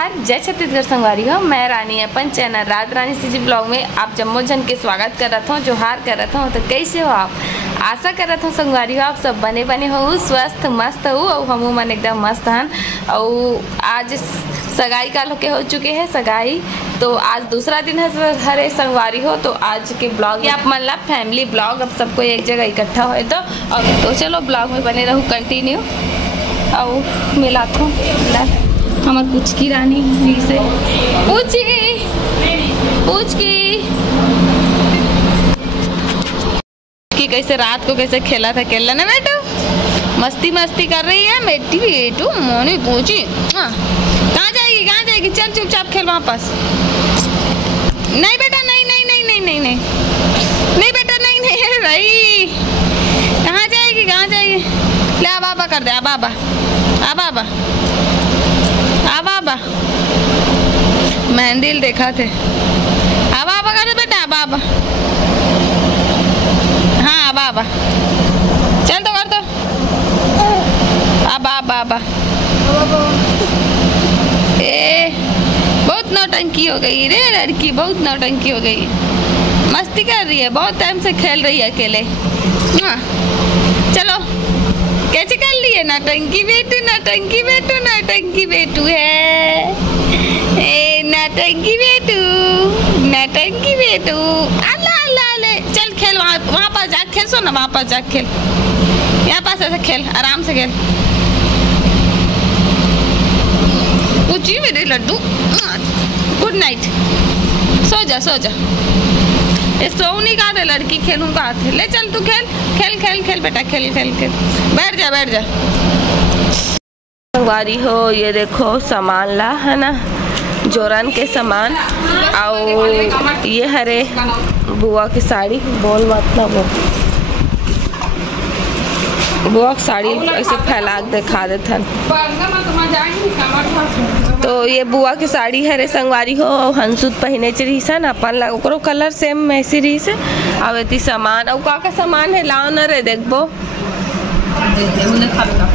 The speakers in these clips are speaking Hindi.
नमस्कार, जय छत्तीसगढ़ संगवारी हो। मैं रानी अपन चैनल रात रानी सीजी ब्लॉग में आप जम्मो जन के स्वागत कर रहा हूँ, जोहार कर रहा हूँ। तो कैसे हो आप? आशा कर रहा हूँ संगवारी हो आप सब बने हो, स्वस्थ मस्त हो और हम मन एकदम मस्त हन। और आज सगाई का लोग के हो चुके हैं सगाई, तो आज दूसरा दिन है हरे संगवारी हो। तो आज के ब्लॉग आप मन ला फैमिली ब्लॉग, अब सबको एक जगह इकट्ठा हो तो चलो ब्लॉग में बने रहूँ कंटिन्यू। और मिला था हमार पुचकी रानी से कि कैसे रात को कैसे खेला था खेलना ना बेटू, मस्ती मस्ती कर रही है बेटी बेटू मोनी पूछी। कहाँ जाएगी चल चुपचाप खेल वापस। नहीं बेटा नहीं नहीं नहीं नहीं नहीं नहीं नहीं बेटा नहीं नहीं भाई, कहाँ जाएगी ले आबा कर दे आबा मेहंदिल देखा थे आबा कर दे बेटा आबा। हाँ आबा चल तो कर दो आबा। ए बहुत नौटंकी हो गई रे लड़की, बहुत नौटंकी हो गई, मस्ती कर रही है, बहुत टाइम से खेल रही है अकेले। चलो कैसे कर लिए नौटंकी बेटू है नौटंकी बेटू अल्लाह चल खेल वहाँ पर जा खेल, सो ना वहाँ पर जा खेल, यहाँ पास ऐसे खेल आराम से खेल। पूछी मेरे लड्डू, गुड नाइट, सो जा सो नहीं कहा थे लड़की खेलूं कहा थे। ले चल तू खेल बेटा खेल बैठ जा। संगवारी हो ये देखो सामान ला है ना, जोरन के सामान। और ये हरे बुआ की साड़ी, बोल मत ना वो बुआ की साड़ी ऐसे फैला दिखा देता। तो ये बुआ की साड़ी हरे संगवारी हो, हंसूत पहने रही सन अपन ला, ओकरो कलर सेम ऐसी रही से। अब इतनी सामान और का सामान है लाओ न रे देखबो,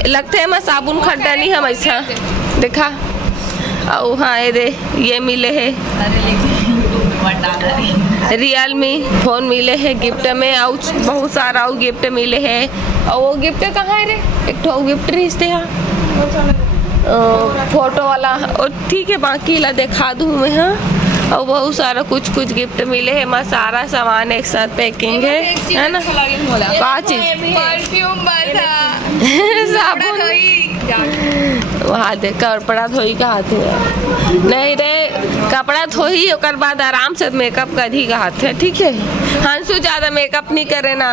लगते है मैं साबुन खड्डा नहीं हम ऐसा देखा। और हाँ ये मिले है रियलमी फोन मिले है गिफ्ट में, और बहुत सारा गिफ्ट मिले है। और वो गिफ्ट कहाँ है रे, एक तो गिफ्ट रिश्ते फोटो वाला, और ठीक है बाकी ला दिखा दूँ मैं। हाँ और बहुत सारा कुछ गिफ्ट मिले है, मैं सारा सामान एक साथ पैकिंग है ना। क्या चीज परफ्यूम साबुन वहाँ दे कपड़ा धोई कहा थे, नहीं रे कपड़ा धोई और बाद आराम से मेकअप कर ही कहा थे। ठीक है हंसू ज्यादा मेकअप नहीं करे ना,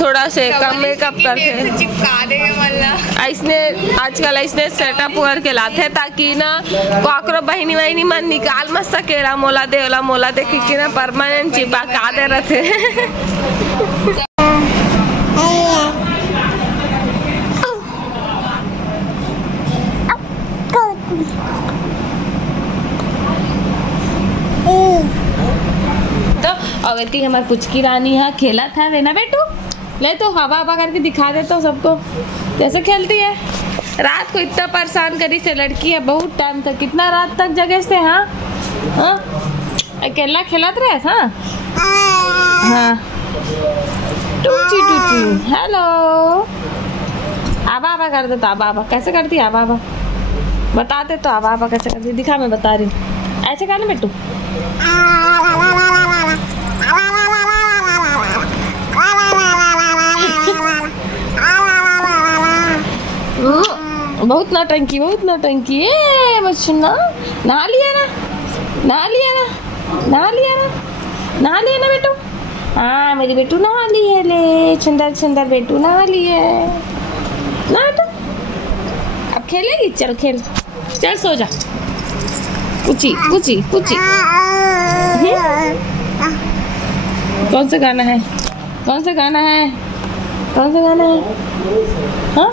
थोड़ा से कम मेकअप करते ऐसने आजकल ऐसने सेटअप करके लाते ताकि ना काकरो बहनी वहनी मन निकाल मत सकेला मोला दे कि ना परमानेंट चिपा का दे रहे। तो अवती हमारी पुचकी रानी है खेला था वे ना बेटू, ले तो हवा करके दिखा दे तो सबको कैसे खेलती है। रात को इतना परेशान करी से लड़की है, बहुत टाइम तक कितना रात तक जगह से। हाँ अकेला खेलत रहे। हाँ टूची हेलो आबा कर दे तो आबा कैसे करती आबा बताते तो आबा कैसे करती दिखा, मैं बता रही हूँ ऐसे करना बेटू। बहुत नौटंकी है बच्चुना। नहा लिया ना बेटू। हाँ मेरी बेटू नहा ली है, ले सुंदर बेटू नहा ली है ना बेटू। अब खेलेगी, चल सो जा। पूछी कौन सा गाना है हाँ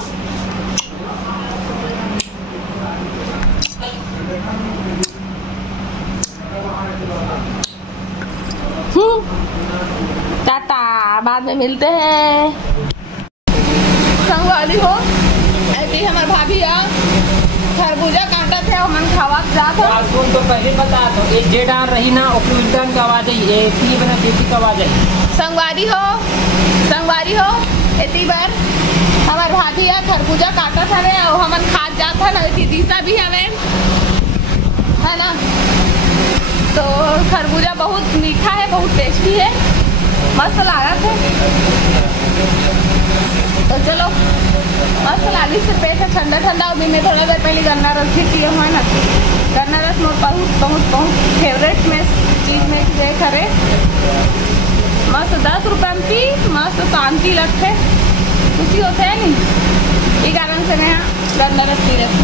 टाटा, बाद में मिलते हैं। संगवारी हो ऐसी हमारे भाभी खरबूजा काटा थे हमन खावा जात हो। सुन तो पहले बता दो, ये जेड आर रही ना ओके उल्टन का आवाज है, ये पी बना बेटी का आवाज है। संगवारी हो इतनी बार हमार भाभी या खरबूजा काटत हवे और हमन खात जात हन, इतनी दिशा भी हवे है ना। तो खरबूजा बहुत मीठा है, बहुत टेस्टी है, मस्त लागत है। तो चलो मस्त लागी से पेट है ठंडा ठंडा। अभी मैं थोड़ा देर पहले गन्ना रस भी पिए है ना। गन्ना रस मोर बहुत फेवरेट में चीज में जे करे मस्त 10 रुपये में पी, मस्त शांति लगते, खुशी होते है नहीं। ये कारण से मैं गन्ना रस पी रही।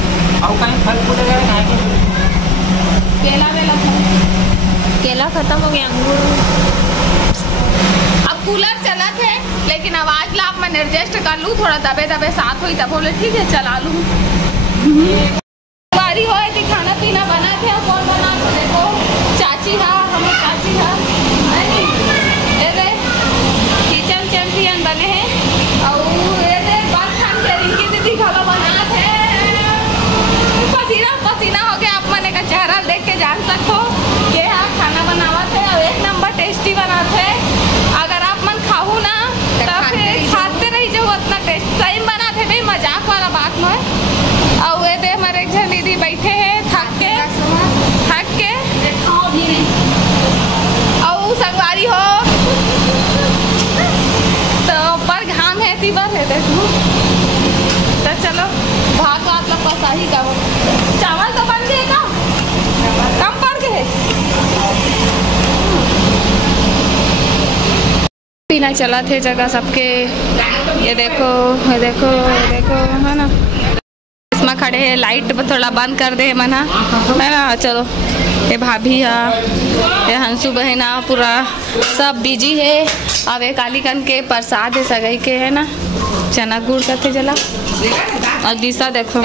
और कहीं फल फूल केला खत्म हो गया, अंगूर अब कूलर चला थे, लेकिन आवाज ला मैं एडजस्ट कर लूँ, थोड़ा दबे दबे साथ हुई तब बोले ठीक है चला लूँ। बारी हो थी खाना पीना बना थे, और कौन बना तो देखो चाची हा, हमारे चाची हा किचन चैंपियन बने हैं। और रिंकी दीदी खाना बना थे, पसीना हो गया। आप मैंने का चेहरा देख के जान सकते हो ये हाँ खाना बनावा थे और एक नंबर टेस्टी बना थे। अगर आप मन खाऊ ना तो फिर खाते रही जो उतना टेस्ट सही बना थे भाई, मजाक वाला बात में। और ये दे हमारे एक जन दीदी बैठे हैं थक के और संगवारी हो तो पर घाम है तीबर है देखो। तो चलो भाग आप लोग पास ही का हो, चावल तो बन गए का कम पड़ गए। पीना चला थे जगह सबके, ये देखो है ना। इसमें खड़े हैं, लाइट थोड़ा बंद कर दे मना है ना। चलो ये भाभी है, ये हंसू बहना पूरा सब बिजी है। अब ये कालीकन के प्रसाद है सगाई के है ना, चना गुड़ करते जला। और दिशा देखो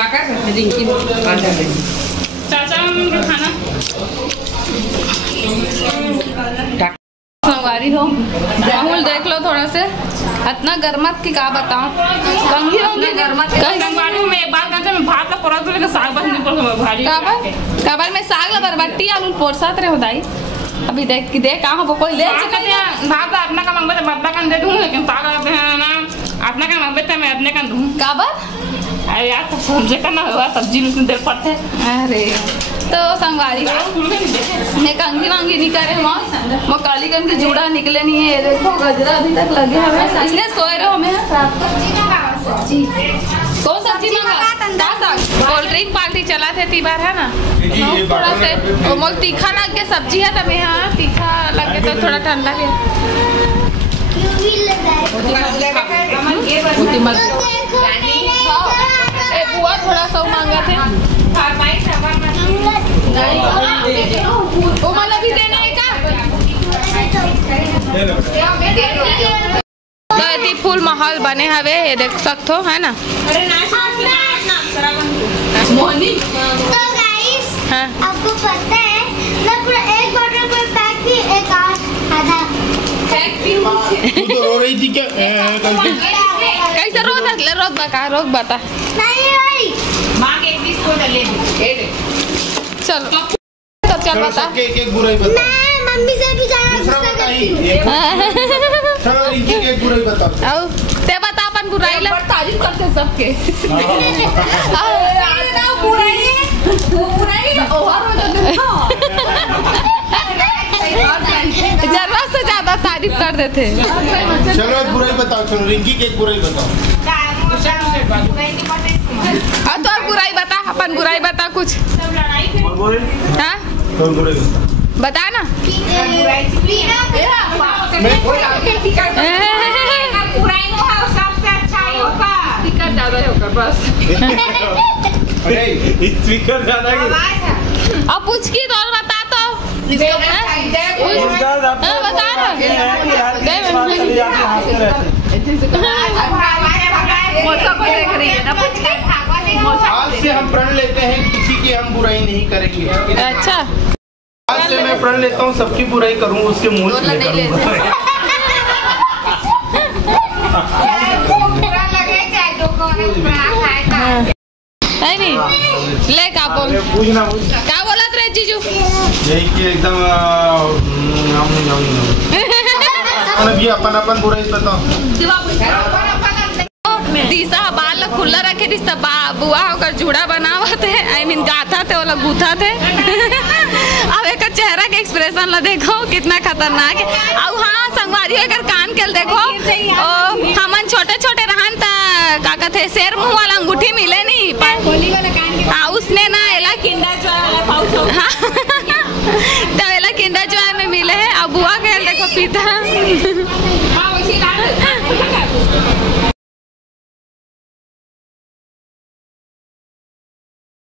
चाचा खाना संगवारी हो राहुल देख लो थोड़ा से इतना गर्मत की का बताऊं। कंघी होंगे गर्मत संगवारी में एक बात करते मैं भात का परोस के साग बस नहीं पड़ भारी काबर में साग ला बरबट्टी आलू पोरसात रे होदाई। अभी देख कहां हो कोई ले चले भात अपना का मांगबे तो बाबा का दे दूं, लेकिन साग ना अपना का मांगबे तो मैं अपने का दूं। काबर अरे यार तो सब्जी का ना हुआ, सब्जी में देर पड़ते। अरे तो संगवारी मैं कंघी वांगी नहीं करे वो कालीकन की जूड़ा निकले नहीं है। देखो गजरा अभी तक लगे हमें, इसलिए सोए रहो हमें। कौन सब्जी मंगा? कोल्ड ड्रिंक पार्टी चला थे ती बार है ना, थोड़ा से मोल तीखा लग के सब्जी है तब यहाँ तीखा लग के तो थोड़ा ठंडा भी बुआ थोड़ा सा मांगा थे वो मतलब भी देना है का। तो यदि फुल माहौल बने हवे ये देख सकते हो है ना। तो गाइस आपको पता है मैं पूरा एक बॉटल में पैक थी, एक आधा पैक थी। तू तो रो रही थी क्या? कैसे रोक बता नहीं भाई मां के एक पीस को ले ले चल तो चल बता एक बुराई बता। मैं मम्मी से भी ज्यादा दूसरा गुस्सा बताइए। करती हूँ। चलो एक बुराई बता। आओ ते बता अपन बुराई ला तारीफ करते सबके। जरूरत से ज्यादा तारीफ कर देते। चलो एक बुराई बताओ, चलो रिंकी की एक बुराई बताओ। और तो बुराई बता, अपन बुराई बता कुछ। हाँ बता ना। स्पीकर ज्यादा अब पूछ की तो बता तो बता आज से हम प्रण लेते हैं किसी की हम बुराई नहीं करेंगे। अच्छा आज से मैं प्रण लेता हूँ सबकी बुराई करूँ, उसके मुंह से नहीं करूँगा। है नहीं ले का बोल पूछना क्या बोला रे जीजू यही कि एकदम अभी अपन बुराई बताओ दिशा बाल खुला रखे दिस बुआ होकर जूड़ा बनावत है आई मीन गाथा थे वो गुथा थे अब एक चेहरा के एक्सप्रेशन ला देखो कितना खतरनाक है। अब हाँ संगवारी अगर कान के देखो हमन छोटे छोटे रहन ता का कहते शेर मुंह वाला अंगूठी मिले नहीं हाँ उसने ना एला तो एला किंडर जॉय में मिले है। अब बुआ के देखो पीता